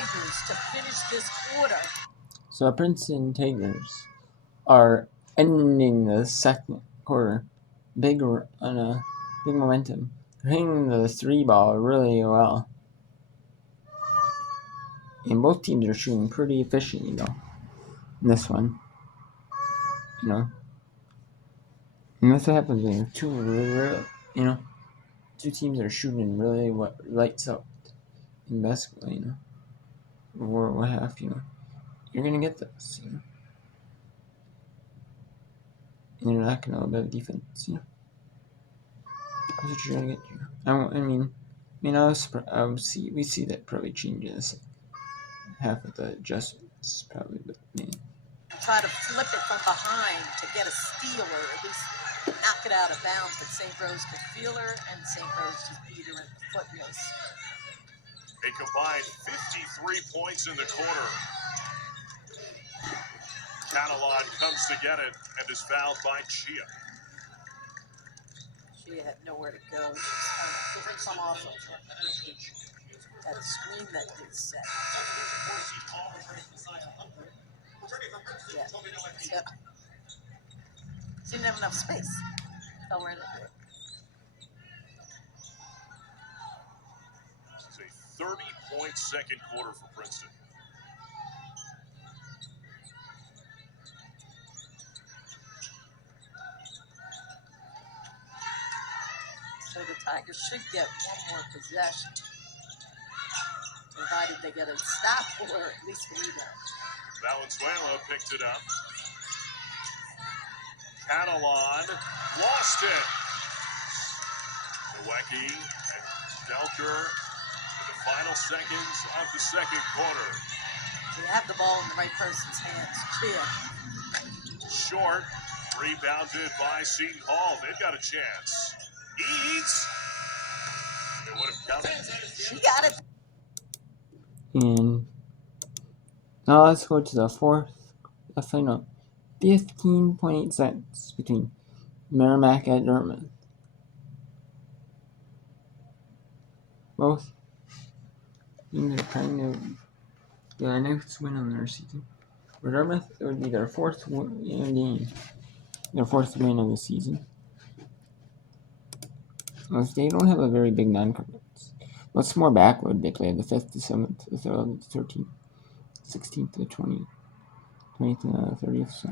Tigers to finish this quarter. So our Princeton Tigers are ending the second quarter on a big momentum. They're hitting the 3 ball really well. And both teams are shooting pretty efficiently though. In this one. And that's what happens when two teams are shooting really what lights up in basketball, or what have, you're gonna get this, and you're lacking a little bit of defense, That's what you're gonna get. We see that probably changes half of the adjustments, probably, but man. Try to flip it from behind to get a steal or at least knock it out of bounds, but St. Rose could feel her, and St. Rose just beat her at the foot race. A combined 53 points in the quarter. Catalan comes to get it and is fouled by Chia. Chia had nowhere to go. She was trying to come off of that screen that they set. Yeah. She didn't have enough space. Fell right into it. This is a 30-point second quarter for Princeton. So the Tigers should get one more possession, provided they get a stop or at least a rebound. Valenzuela picked it up. Catalan lost it. Nowicki and Delker in the final seconds of the second quarter. They have the ball in the right person's hands. Chia. Short, rebounded by Seton Hall. They've got a chance. Eads. It would have counted. She got it. And now let's go to the final 15.8 cents between Merrimack and Dartmouth. Both teams are trying to get a next win on their season. For Dartmouth, it would be their fourth game, their fourth win of the season. They don't have a very big non-conference. What's more backload? They play the 5th to 7th, the 12th to 13th, 16th to 20th, 20th to 30th. So.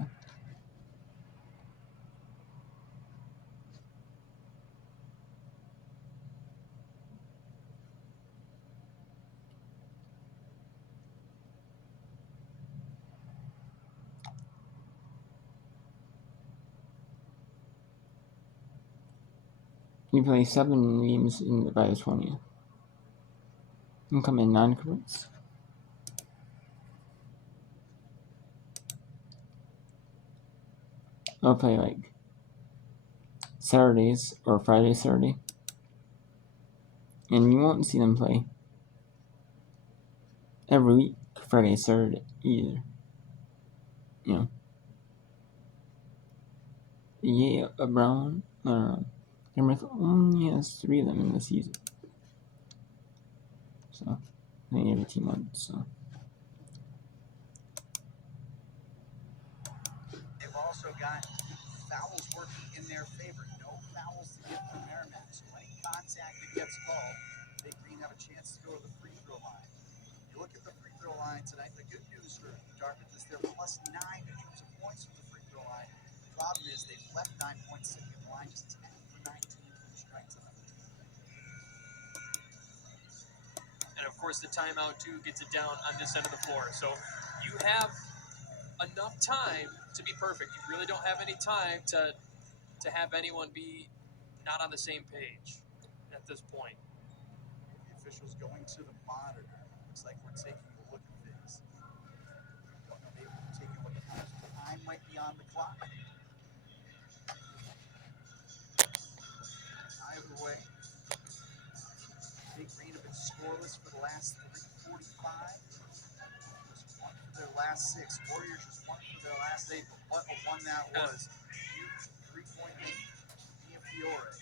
You play 7 games by the 20th. You come in non-conference. They'll play like Saturdays or Friday, Saturday. And you won't see them play every week, Friday, Saturday either. Brown, Dartmouth only has 3 of them in the season. So, I think every team won, so. They've also got fouls working in their favor. No fouls to give for Merrimack. So any contact that gets called, Big Green have a chance to go to the free throw line. You look at the free throw line tonight, the good news for Dartmouth is they're +9 in terms of points from the free throw line. The problem is they've left 9 points sitting at the line, just 10 for 19 from the strike zone. And of course, the timeout too gets it down on this end of the floor. So you have enough time to be perfect. You really don't have any time to have anyone be not on the same page at this point. The officials going to the monitor. Looks like we're taking a look at this. Don't know, maybe we're taking a look at how much time might be on the clock. Either way, Big Green have been scoreless for the last 3:45. Just one for their last 6. Warriors just one for their last 8. But what a one that was. Huge 3-point lead. Mia Fiore.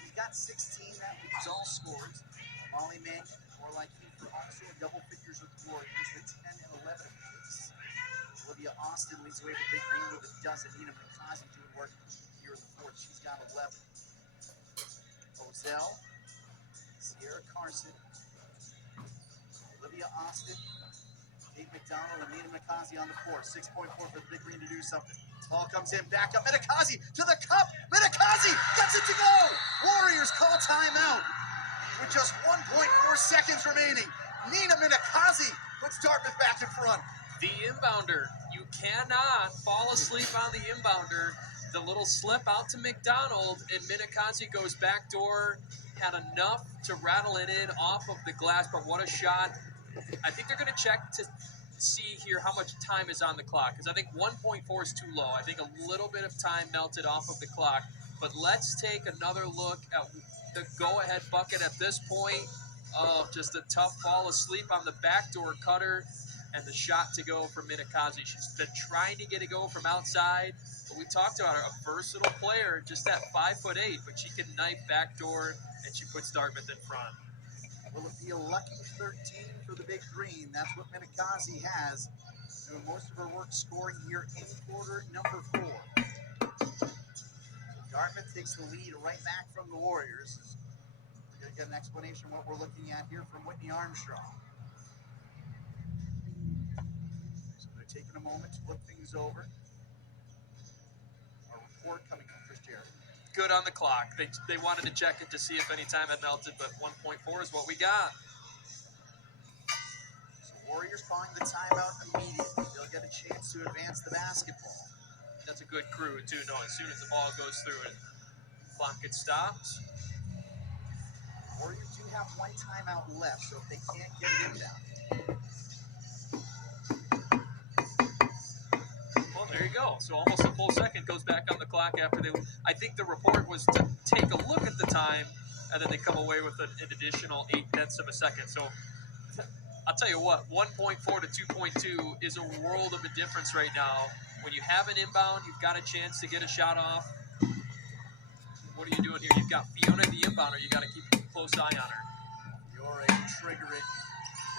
He's got 16 that week. He's all scores. Molly Mannion, or like he for also Austin leads away from Big Green with a dozen. Nina Mikazi doing work here in the fourth. She's got 11. Ozell, Sierra Carson, Olivia Austin, Kate McDonald, and Nina Mikazi on the floor. 6.4 for the Big Green to do something. Ball comes in, back up. Minakazi to the cup. Minakazi gets it to go. Warriors call timeout with just 1.4 seconds remaining. Nina Minakazi puts Dartmouth back in front. The inbounder. You cannot fall asleep on the inbounder. The little slip out to McDonald, and Minakazi goes backdoor. Had enough to rattle it in off of the glass, but what a shot. I think they're going to check to see here how much time is on the clock, because I think 1.4 is too low. I think a little bit of time melted off of the clock. But let's take another look at the go-ahead bucket at this point. Just a tough fall asleep on the backdoor cutter, and the shot to go for Minakazi. She's been trying to get a go from outside, but we talked about her, a versatile player, just at 5'8", but she can knife backdoor, and she puts Dartmouth in front. Will it be a lucky 13 for the Big Green? That's what Minakazi has. Doing most of her work scoring here in quarter number 4. So Dartmouth takes the lead right back from the Warriors. We're going to get an explanation of what we're looking at here from Whitney Armstrong. So they're taking a moment to look things over. A report coming from Chris Jarrett. Good on the clock. They wanted to check it to see if any time had melted, but 1.4 is what we got. So Warriors calling the timeout immediately. They'll get a chance to advance the basketball. That's a good crew, too. No, as soon as the ball goes through it, clock gets stopped. Warriors do have one timeout left, so if they can't get it inbound. Well, there you go. So almost a full second goes back on the clock after they. I think the report was to take a look at the time, and then they come away with an additional 0.8 of a second. So I'll tell you what, 1.4 to 2.2 is a world of a difference right now. When you have an inbound, you've got a chance to get a shot off. What are you doing here? You've got Fiona, the inbounder. You got to keep a close eye on her. Fiore can trigger it.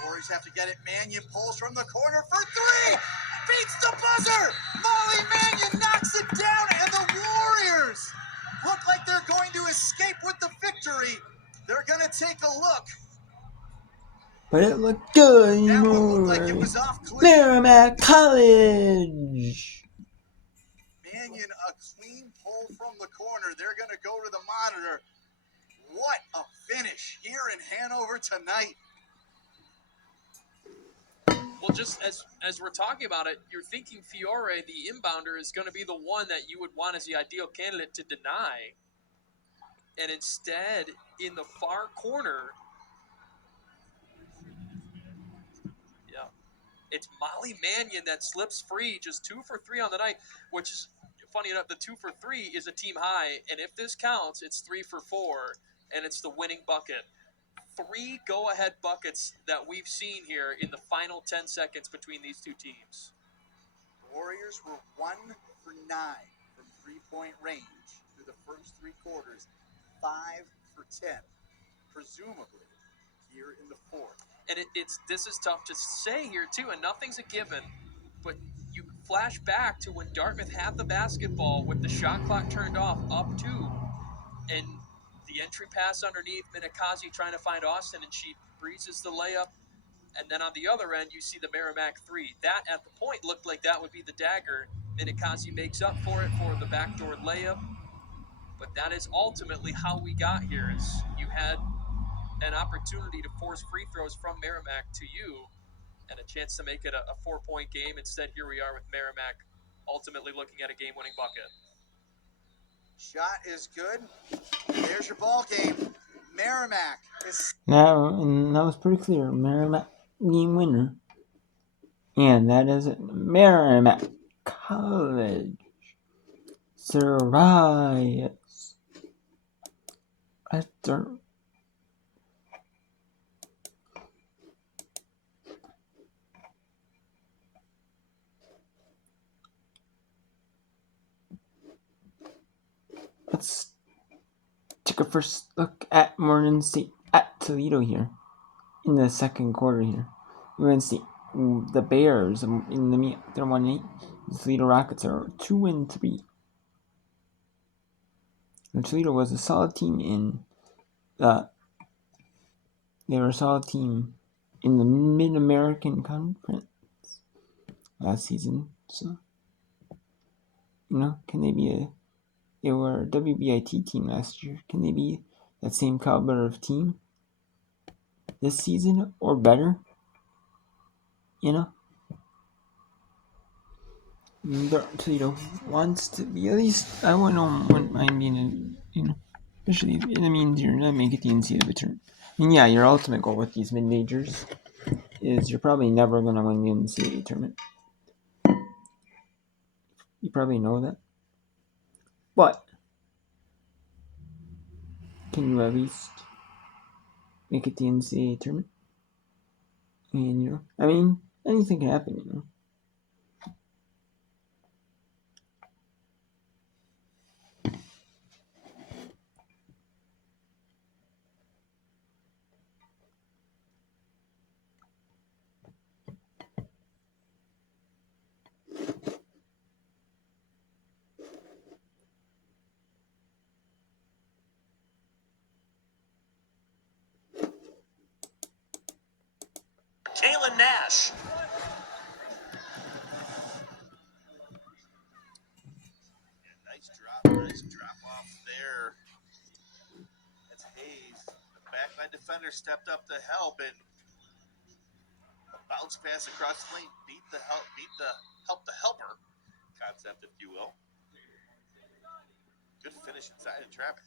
Warriors have to get it. Mannion pulls from the corner for 3. Beats the buzzer. Molly Mannion knocks it down, and the Warriors look like they're going to escape with the victory. They're going to take a look. But it looked good That one looked like it was off clean. Merrimack College. Mannion, a clean pull from the corner. They're going to go to the monitor. What a finish here in Hanover tonight. Well, just as we're talking about it, you're thinking Fiore, the inbounder, is going to be the one that you would want as the ideal candidate to deny. And instead, in the far corner, it's Molly Mannion that slips free, just 2 for 3 on the night, which is funny enough. The 2 for 3 is a team high, and if this counts, it's 3 for 4, and it's the winning bucket. 3 go-ahead buckets that we've seen here in the final 10 seconds between these two teams. The Warriors were 1 for 9 from three-point range through the first 3 quarters, 5 for 10, presumably here in the fourth. And this is tough to say here too, and nothing's a given, but you flash back to when Dartmouth had the basketball with the shot clock turned off, up 2, and the entry pass underneath, Minakazi trying to find Austin, and she breezes the layup, and then on the other end you see the Merrimack 3. That at the point looked like that would be the dagger. Minakazi makes up for it for the backdoor layup, but that is ultimately how we got here. Is you had an opportunity to force free throws from Merrimack to you, and a chance to make it a 4-point game. Instead, here we are with Merrimack ultimately looking at a game-winning bucket. Shot is good. There's your ball game. Merrimack is... And that was pretty clear. Merrimack game winner. And that is it. Merrimack College. Sirius. After let's take a first look at Morgan State at Toledo here in the second quarter here. UNC the Bears in the meet, they're 1-8. The Toledo Rockets are 2-3. And Toledo was a solid team they were a solid team in the Mid-American Conference last season. So, can they were a WBIT team last year. Can they be that same caliber of team this season or better? Toledo wants to be, at least I wouldn't mind being especially it means you're not making the NCAA tournament. Yeah, your ultimate goal with these mid-majors is you're probably never going to win the NCAA tournament. You probably know that. But can you at least make it the NCAA tournament? And, anything can happen, Kalen Nash. Nice drop off there. That's Hayes. The backline defender stepped up to help, and a bounce pass across the lane beat the helper concept, if you will. Good finish inside of traffic.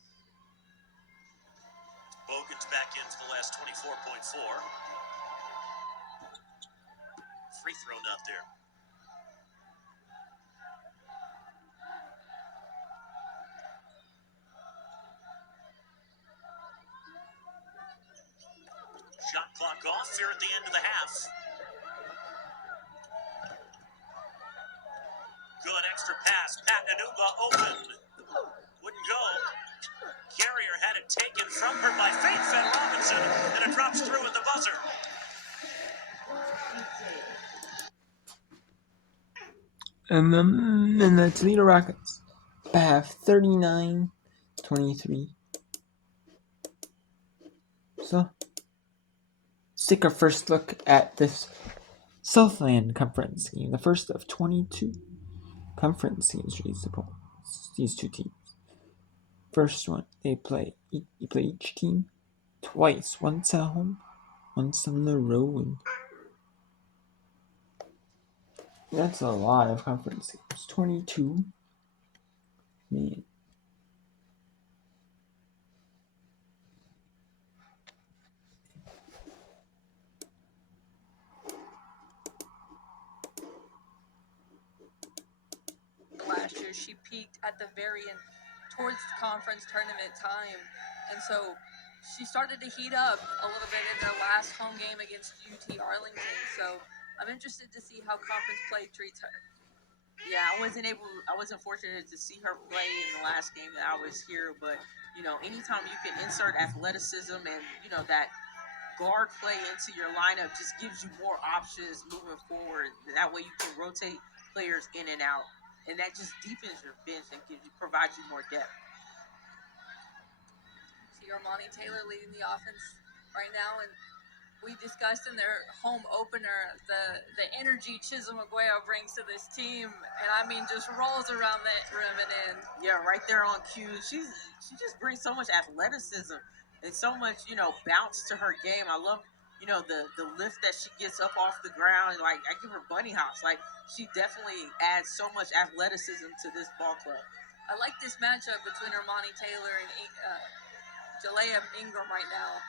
Bogan's back into the last 24.4. Free throw not there. Shot clock off here at the end of the half. Good extra pass. Pat Anuba open. Wouldn't go. Carrier had it taken from her by Faith Fed Robinson, and it drops through at the buzzer. And the Toledo Rockets have 39-23. So, let's take our first look at this Southland Conference game, the first of 22 conference games for these two teams. First one, you play each team twice, once at home, once on the road. That's a lot of conference games. 22. Man. Last year, she peaked at the very end, towards conference tournament time, and so she started to heat up a little bit in their last home game against UT Arlington. So I'm interested to see how conference play treats her. Yeah, I wasn't fortunate to see her play in the last game that I was here, but anytime you can insert athleticism and that guard play into your lineup just gives you more options moving forward. That way you can rotate players in and out, and that just deepens your bench and provides you more depth. See Armani Taylor leading the offense right now, and we discussed in their home opener the energy Chisholm Aguayo brings to this team, and just rolls around that rim and in. Yeah, right there on cue. She just brings so much athleticism and so much bounce to her game. I love the lift that she gets up off the ground. Like, I give her bunny hops. Like, she definitely adds so much athleticism to this ball club. I like this matchup between Armani Taylor and Jalea Ingram right now.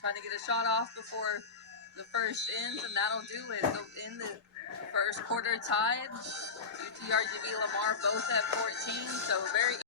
Trying to get a shot off before the first ends, and that'll do it. So in the first quarter tied, UT RGV Lamar both at 14, so very